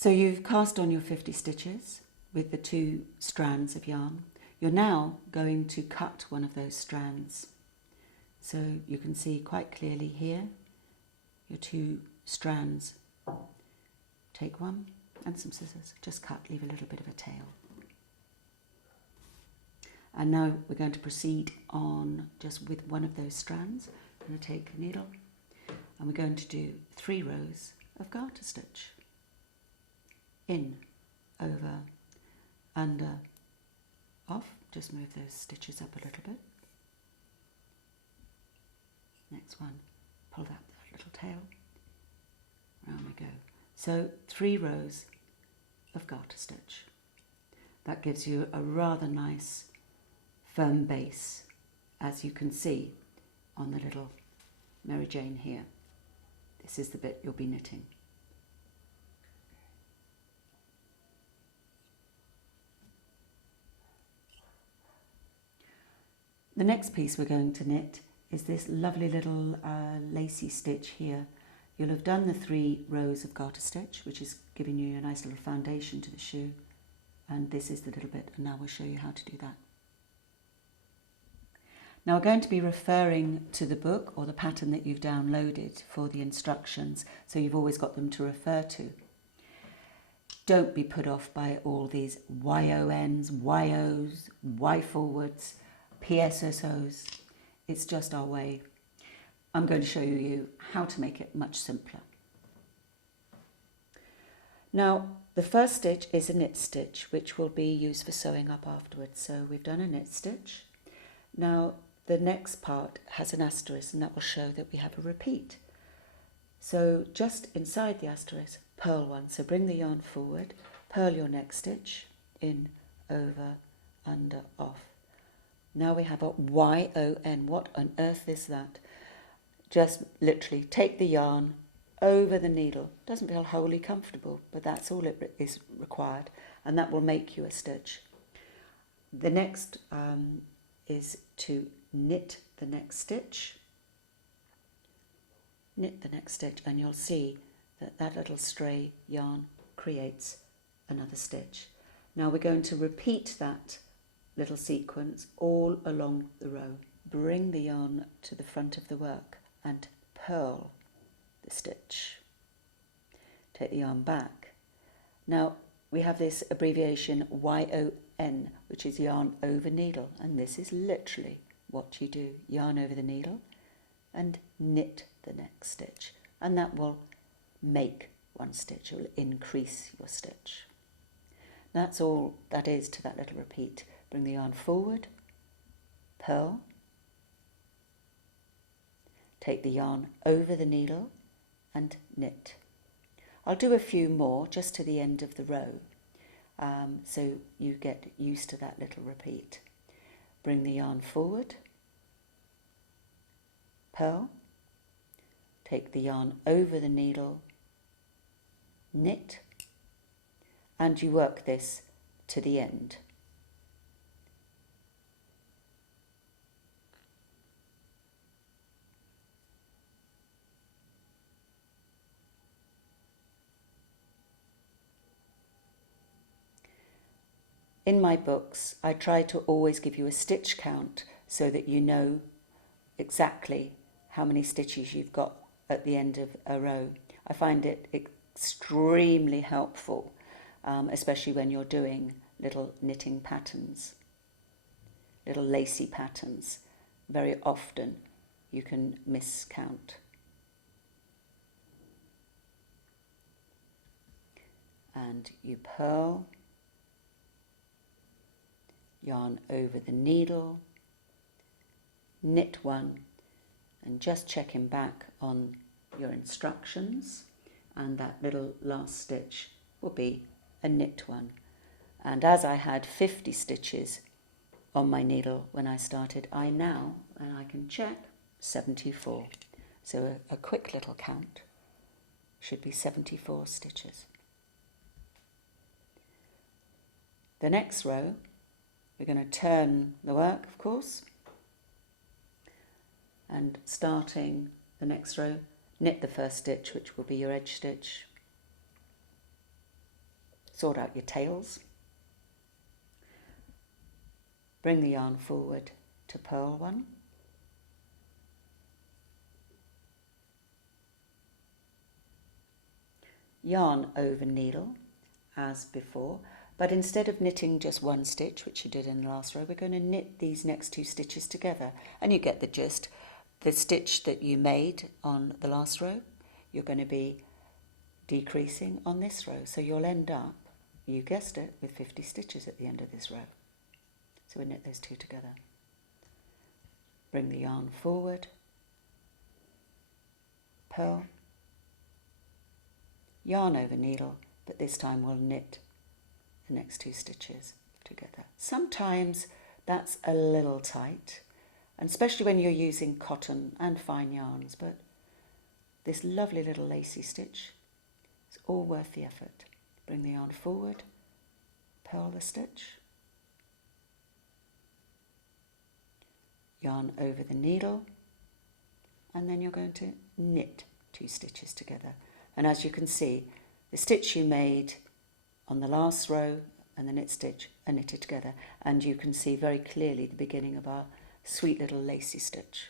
So you've cast on your 50 stitches with the 2 strands of yarn. You're now going to cut one of those strands. So you can see quite clearly here your 2 strands. Take one and some scissors, just cut, leave a little bit of a tail. And now we're going to proceed on just with one of those strands. I'm going to take a needle and we're going to do 3 rows of garter stitch. In, over, under, off. Just move those stitches up a little bit. Next one, pull that little tail. Round we go. So 3 rows of garter stitch. That gives you a rather nice firm base, as you can see on the little Mary Jane here. This is the bit you'll be knitting. The next piece we're going to knit is this lovely little lacy stitch here. You'll have done the 3 rows of garter stitch, which is giving you a nice little foundation to the shoe. And this is the little bit, and now we'll show you how to do that. Now we're going to be referring to the book or the pattern that you've downloaded for the instructions, so you've always got them to refer to. Don't be put off by all these YONs, YOs, Y forwards, PSSOs. It's just our way. I'm going to show you how to make it much simpler. Now, the first stitch is a knit stitch, which will be used for sewing up afterwards. So we've done a knit stitch. Now, the next part has an asterisk, and that will show that we have a repeat. So just inside the asterisk, purl one. So bring the yarn forward, purl your next stitch, in, over, under, off. Now we have a YON. What on earth is that? Just literally take the yarn over the needle. Doesn't feel wholly comfortable, but that's all it is required, and that will make you a stitch. The next is to knit the next stitch. Knit the next stitch, and you'll see that that little stray yarn creates another stitch. Now we're going to repeat that little sequence all along the row. Bring the yarn to the front of the work and purl the stitch. Take the yarn back. Now we have this abbreviation YON, which is yarn over needle, and this is literally what you do. Yarn over the needle and knit the next stitch, and that will make one stitch. It will increase your stitch. That's all that is to that little repeat. Bring the yarn forward, purl, take the yarn over the needle and knit. I'll do a few more just to the end of the row, so you get used to that little repeat. Bring the yarn forward, purl, take the yarn over the needle, knit, and you work this to the end. In my books, I try to always give you a stitch count so that you know exactly how many stitches you've got at the end of a row. I find it extremely helpful, especially when you're doing little knitting patterns, little lacy patterns. Very often you can miscount. And you purl, yarn over the needle, knit one, and just checking back on your instructions, and that little last stitch will be a knit one. And as I had 50 stitches on my needle when I started, I now, and I can check, 74. So a quick little count should be 74 stitches. The next row, we're going to turn the work, of course, and starting the next row, knit the first stitch, which will be your edge stitch, sort out your tails. Bring the yarn forward to purl one. Yarn over needle as before, but instead of knitting just one stitch, which you did in the last row, we're going to knit these next two stitches together, and you get the gist. The stitch that you made on the last row, you're going to be decreasing on this row, so you'll end up, you guessed it, with 50 stitches at the end of this row. So we knit those two together. Bring the yarn forward, purl, yarn over needle, but this time we'll knit the next two stitches together. Sometimes that's a little tight, and especially when you're using cotton and fine yarns, but this lovely little lacy stitch is all worth the effort. Bring the yarn forward, purl the stitch, yarn over the needle, and then you're going to knit two stitches together. And as you can see, the stitch you made on the last row and the knit stitch are knitted together, and you can see very clearly the beginning of our sweet little lacy stitch.